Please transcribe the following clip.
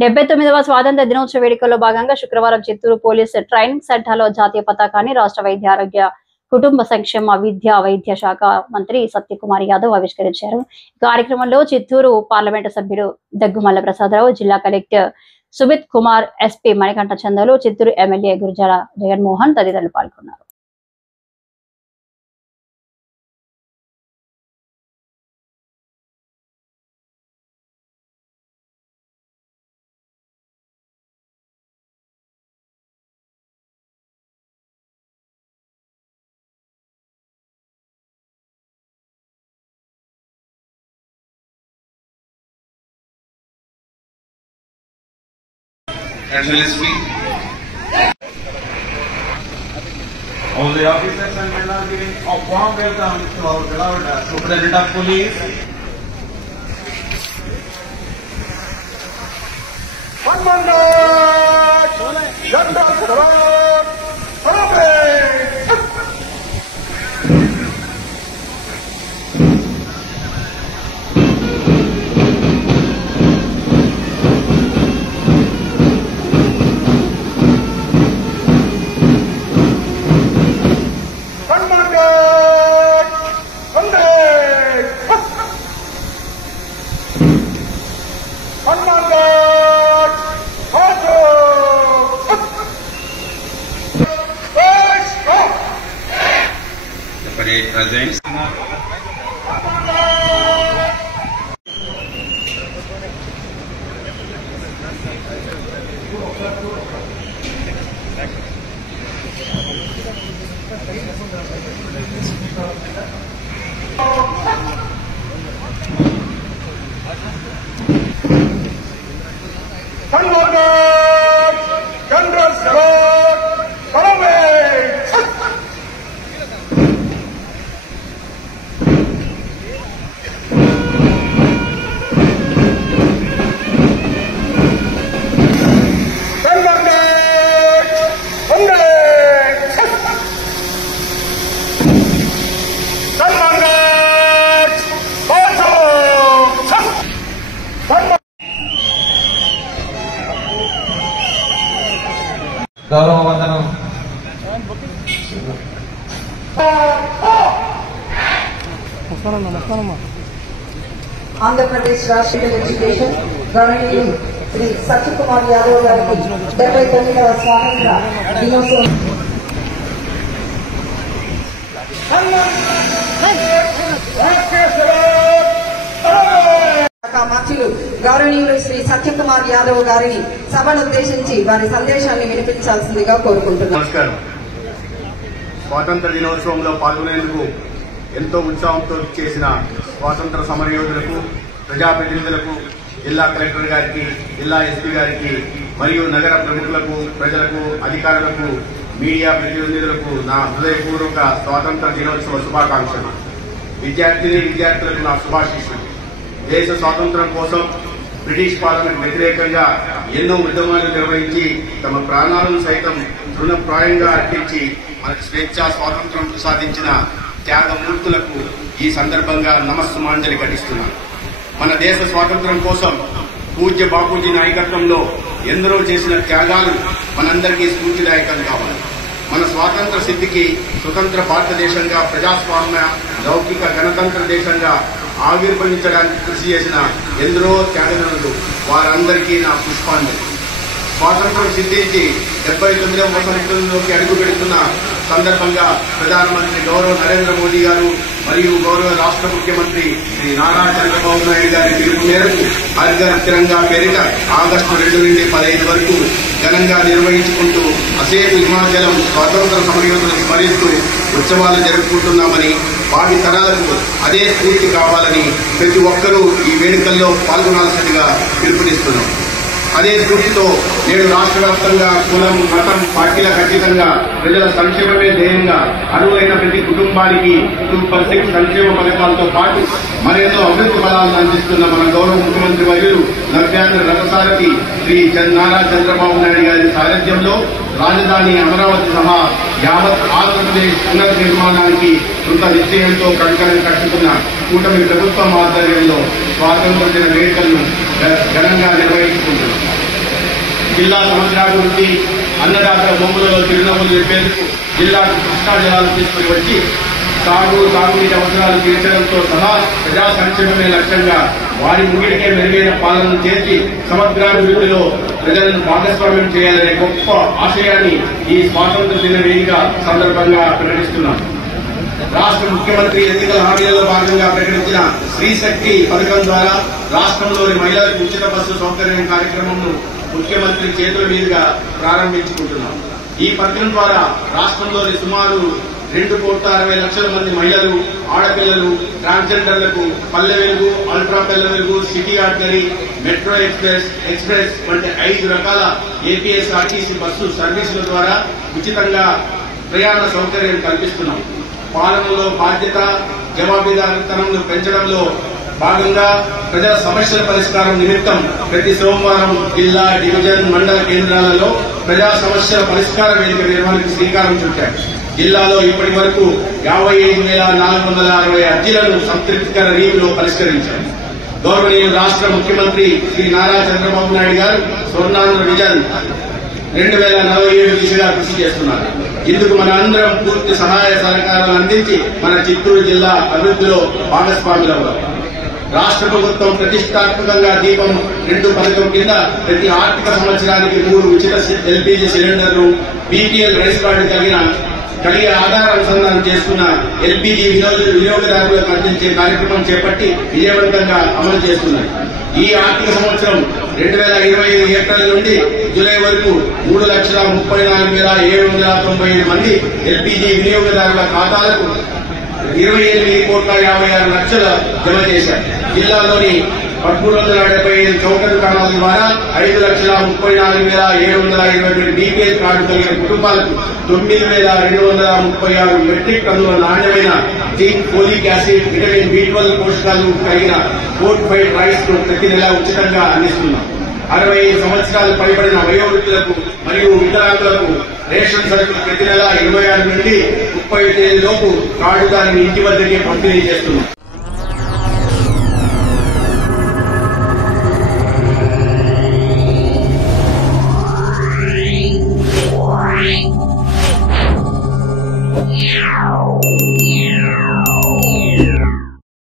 79వ స్వాతంత్ర దినోత్సవ వేడుకల్లో భాగంగా శుక్రవారం చిత్తూరు పోలీస్ ట్రైనింగ్ సెంటర్లో జాతీయ పతాకాన్ని రాష్ట్ర వైద్య ఆరోగ్య కుటుంబ సంక్షేమ విద్యా వైద్య శాఖ మంత్రి సత్యకుమార్ యాదవ్ ఆవిష్కరించారు. కార్యక్రమంలో చిత్తూరు పార్లమెంటు సభ్యుడు దగ్గుమల్ల ప్రసాదరావు, జిల్లా కలెక్టర్ సుమిత్ కుమార్, ఎస్పీ మణికంఠ చందలు, చిత్తూరు ఎమ్మెల్యే గురజాల జగన్మోహన్ తదితరులు పాల్గొన్నారు. All the officers and men are giving a warm welcome to our beloved Superintendent of Police. One The parade presents గౌరవ వందనం. ఆంధ్రప్రదేశ్ రాష్ట్ర ఎడ్యుకేషన్ గవర్నర్ శ్రీ సత్యకుమార్ యాదవ్ గారికి 79వ స్వాతంత్ర దినోత్సవం మంత్రులు గౌరవనీయులు శ్రీ సత్యకుమార్ యాదవ్ గారిని సభను ఉద్దేశించి వారి సందేశాన్ని వినిపించాల్సిందిగా కోరుకుంటున్నాను. నమస్కారం. స్వాతంత్ర దినోత్సవంలో పాల్గొనేందుకు ఎంతో ఉత్సాహంతో చేసిన స్వాతంత్ర సమరయోధులకు, ప్రజాప్రతినిధులకు, జిల్లా కలెక్టర్ గారికి, జిల్లా ఎస్పీ గారికి మరియు నగర ప్రముఖులకు, ప్రజలకు, అధికారులకు, మీడియా ప్రతినిధులకు నా హృదయపూర్వక స్వాతంత్ర దినోత్సవ శుభాకాంక్షలు. విద్యార్థులకు నా శుభాశీస్సులు. దేశ స్వాతంత్ర్యం కోసం బ్రిటిష్ పాలనకు వ్యతిరేకంగా ఎన్నో ఉద్యమాలు నిర్వహించి తమ ప్రాణాలను సైతం తృణప్రాయంగా అర్పించి మనకు స్వేచ్ఛా స్వాతంత్ర్యం సాధించిన త్యాగమూర్తులకు ఈ సందర్భంగా నమస్సుమాంజలి ఘటిస్తున్నాను. మన దేశ స్వాతంత్ర్యం కోసం పూజ్య బాపూజీ నాయకత్వంలో ఎందరో చేసిన త్యాగాలు మనందరికీ స్ఫూర్తిదాయకం కావాలి. మన స్వాతంత్ర సిద్ధికి స్వతంత్ర భారతదేశంగా, ప్రజాస్వామ్య లౌకిక గణతంత్ర దేశంగా ఆవిర్భవించడానికి కృషి చేసిన ఎందరో త్యాగదనులు, వారందరికీ నా పుష్పాంజలి. స్వాతంత్రం సిద్ధించి 79వ వసంతంలోకి అడుగు పెడుతున్న సందర్భంగా ప్రధానమంత్రి గౌరవ నరేంద్ర మోదీ గారు మరియు గౌరవ రాష్ట్ర ముఖ్యమంత్రి శ్రీ నారా చంద్రబాబు నాయుడు గారి పిలుపు మేరకు హర్ ఘర్ తిరంగా పేరిట ఆగస్టు 2 నుండి 15 వరకు ఘనంగా నిర్వహించుకుంటూ అసేతు హిమాచలం స్వాతంత్ర సమరయోధులను స్మరిస్తూ ఉత్సవాలు జరుపుకుంటున్నామని, భావి తరాలకు అదే స్ఫూర్తి కావాలని ప్రతి ఒక్కరూ ఈ వేడుకల్లో పాల్గొనాల్సిందిగా పిలుపునిస్తున్నాం. అదే స్ఫూర్తితో నేడు రాష్ట్ర వ్యాప్తంగా కులం, మతం, పార్టీలకు అతీతంగా ప్రజల సంక్షేమమే ధ్యేయంగా అరువైన ప్రతి కుటుంబానికి 2% సంక్షేమ పథకాలతో పాటు మరెన్నో అభివృద్ధి ఫలాలను అందిస్తున్న మన గౌరవ ముఖ్యమంత్రి వర్యులు నవ్యాంధ్ర రథసారథి శ్రీ నారా చంద్రబాబు నాయుడు గారి సారథ్యంలో రాజధాని అమరావతి సహా యావత్ ఆంధ్రప్రదేశ్ పునర్నిర్మాణానికి కృత నిశ్చయంతో కంకణం కట్టుకున్న కూటమి ప్రభుత్వం ఆధ్వర్యంలో స్వాతంత్ర దిన వేడుకలను ఘనంగా నిర్వహించుకుంటున్నాం. జిల్లా సమగ్రాభివృద్ధి, అన్నదాతల భూములలో చిరునవ్వులు నింపేందుకు జిల్లాకు కృష్ణా జలాలు తీసుకుని వచ్చి తాగునీటి అవసరాలు తీర్చడంతో సహా ప్రజా సంక్షేమమే లక్ష్యంగా వారి ముంగిడికే మెరుగైన పాలనను చేసి సమగ్రాభివృద్ధిలో ప్రజలను భాగస్వామ్యం చేయాలనే గొప్ప ఆశయాన్ని ఈ స్వాతంత్ర దిన వేదిక సందర్భంగా ప్రకటిస్తున్నాం. రాష్ట్ర ముఖ్యమంత్రి ఎన్నికల హామీలలో భాగంగా ప్రకటించిన స్త్రీ శక్తి పథకం ద్వారా రాష్ట్రంలోని మహిళలకు ఉచిత బస్సు సౌకర్యం కార్యక్రమంను ముఖ్యమంత్రి చేతుల మీదుగా ప్రారంభించుకుంటున్నాం. ఈ పథకం ద్వారా రాష్ట్రంలోని సుమారు 2,60,00,000 మంది మహిళలు, ఆడపిల్లలు, ట్రాన్స్జెండర్లకు Palle Velugu, ultra Palle Velugu, city artery, metro express వంటి 5 రకాల ఏపీఎస్ఆర్టీసీ బస్సు సర్వీసుల ద్వారా ఉచితంగా ప్రయాణ సౌకర్యం కల్పిస్తున్నాం. పాలనలో బాధ్యత, జవాబుదారీతనంను పెంచడంలో భాగంగా ప్రజల సమస్యల పరిష్కారం నిమిత్తం ప్రతి సోమవారం జిల్లా, డివిజన్, మండల కేంద్రాలలో ప్రజా సమస్యల పరిష్కార వేదిక నిర్వహణకు శ్రీకారం చుట్టారు. జిల్లాలో ఇప్పటి వరకు 55,460 అర్జీలను సంతృప్తికర రీతిలో పరిష్కరించారు. గౌరవనీయులు రాష్ట్ర ముఖ్యమంత్రి శ్రీ నారా చంద్రబాబు నాయుడు గారు స్వర్ణాంధ్ర విజన్ 2047 దిశగా కృషి చేస్తున్నారు. ఇందుకు మన అందరం పూర్తి సహాయ సహకారాలు అందించి మన చిత్తూరు జిల్లా అభివృద్ధిలో భాగస్వాములవ్వాలి. రాష్ట్ర ప్రభుత్వం ప్రతిష్టాత్మకంగా దీపం 2 పథకం కింద ప్రతి ఆర్థిక సంవత్సరానికి 3 ఉచిత ఎల్పీజీ సిలిండర్లు, బీపీఎల్ రైస్ కార్డు కలిగే ఆధార అనుసంధానం చేసుకున్న ఎల్పీజీ వినియోగదారులకు అందించే కార్యక్రమం చేపట్టి విజయవంతంగా అమలు చేస్తున్నారు. ఈ ఆర్థిక సంవత్సరం 2025 ఏప్రిల్ నుండి జూలై వరకు 3,34,797 మంది ఎల్పీజీ వినియోగదారుల ఖాతాలకు 28,56,00,000 జమ చేశారు. జిల్లాలోని 1,375 చౌక దుకాణాల ద్వారా 5,34,722 బీపీఎల్ కార్డు కలిగిన కుటుంబాలకు 9,236 మెట్రిక్ టన్నుల నాణ్యమైన zinc, folic acid, vitamin B12 పోషకాలు కలిగిన ఫోర్టిఫైడ్ రైస్ ను ప్రతి నెల ఉచితంగా అందిస్తున్నాం. 65 సంవత్సరాలు పైబడిన వయోవృద్ధులకు మరియు వికలాంగులకు రేషన్ సరుకులు ప్రతి నెల 26 నుండి 30 తేదీలోపు కార్డు దానిని ఇంటి వద్దకే పంపిణీ చేస్తున్నాం.